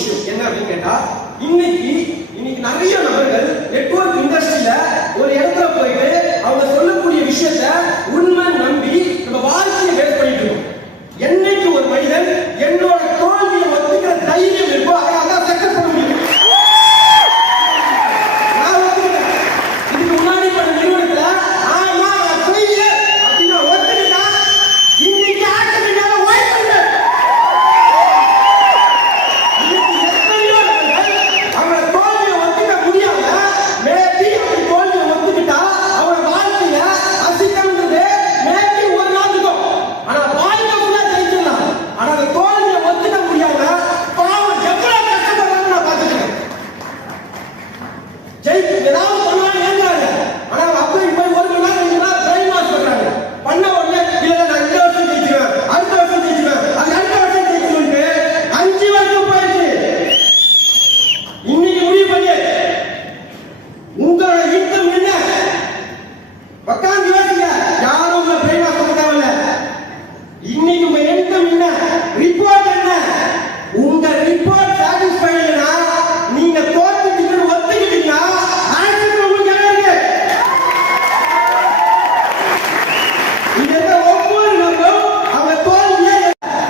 விஷயம் என்ன அப்படின்னு கேட்டா, இன்னைக்கு நிறைய நபர்கள் நெட்வொர்க் இண்டஸ்ட்ரியில ஒரு இடத்துல போயிட்டு அவங்க சொல்லக்கூடிய விஷயத்த உண்மை நம்பி நம்ம வாழ்க்கையை வேஸ்ட் பண்ணிட்டு இருக்கோம். என்னைக்கு ஒரு மனிதன் என்னோட தோல்வியை ஒத்துக்கிற தைரியம் இருக்கோ அதான் சக்சஸ் பண்ண முடியும். நான் ஒத்துக்கிட்டேன். இதுக்கு முன்னாடி பண்ண நிறுவனத்துல ஆமா செய்ய அப்படின்னு ஒத்துக்கிட்டா இன்னைக்கு ஆக்சிடென்ட்னால ஒய்ஃப் பண்ணேன். அவங்க தோல்வியை ஒத்துக்க முடியாம மேபி அப்படி தோல்வியை ஒத்துக்கிட்டா அவங்க வாழ்க்கைய அசிக்கம்ன்றது மேபி ஒரு நாள் இருக்கும். ஆனா வாழ்க்கை ஃபுல்லா ஜெயிச்சிடலாம். ஆனா அந்த தோல்வியை ஒத்துக்க முடியாம பாவம் எவ்வளவு கஷ்டப்படுறாங்க நான் பார்த்துருக்கேன். ஜெயிச்சு ஏதாவது பண்ணலாம் ஏங்குறாங்க. ஆனா அப்படி போய் ஒரு மணி நேரம் 2 மணி நேரம் பிரைன் வாஷ் பண்றாங்க. பண்ண உடனே இல்ல நான் இந்த வருஷம் ஜெயிச்சுவேன், அடுத்த வருஷம் ஜெயிச்சுவேன், அது அடுத்த வருஷம் ஜெயிச்சுவேன்ட்டு 5 வருஷம் போயிடுச்சு. இன்னைக்கு முடிவு பண்ணி உங்களோட இன்கம் என்ன உட்கார்ந்து யோசிங்க. யாரும் உங்களை பிரைன் வாஷ் பண்ண தேவையில்ல. இன்னைக்கு உங்க இன்கம் என்ன, ரிப்போர்ட் என்ன, உங்க ரிப்போர்ட் சாட்டிஸ்ஃபை இல்லைன்னா நீங்க தோத்துட்டீங்கன்னு ஒத்துக்கிட்டீங்கன்னா ஆக்சுவலி உங்களுக்கு என்ன இருக்கு? இங்க இருக்க ஒவ்வொரு நபரும் அவங்க தோல்வியே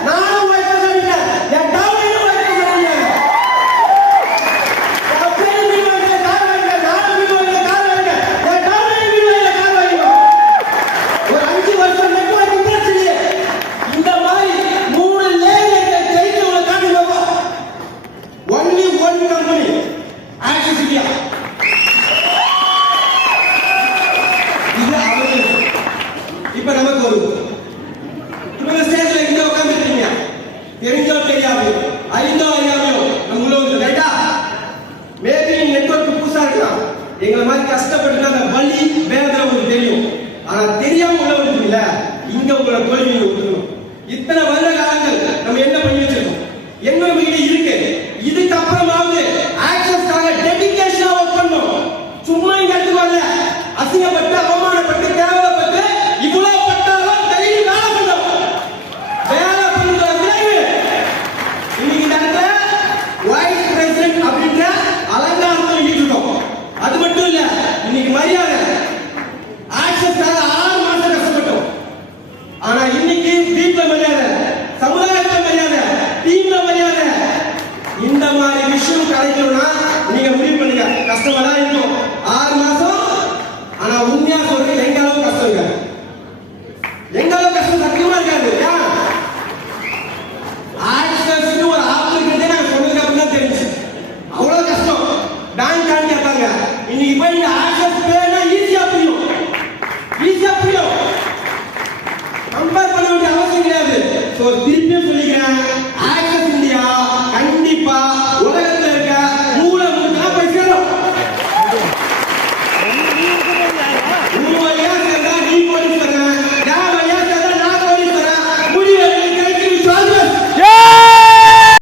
நானும் உழைக்க சொல்லிட்டேன், என் டவுனையும் உழைக்க சொல்லிட்டேன், அப்படியே மீன் வாங்க கால் வாங்க, நானும் மீன் வாங்க கால் வாங்க, என் டவுனையும் மீன் வாங்க கால் வாங்க. ஒரு 5 வருஷம் நெட்வொர்க் இண்டஸ்ட்ரியிலே இந்த மாதிரி 3 லேயர்களை ஜெயிச்சவங்களை காட்டுங்க. Only one company axis India. இது அவர்கள். இப்ப நமக்கு ஒரு இப்ப ஸ்டேஜ்ல இங்க உட்கார்ந்துருக்கீங்க, தெரிஞ்சோ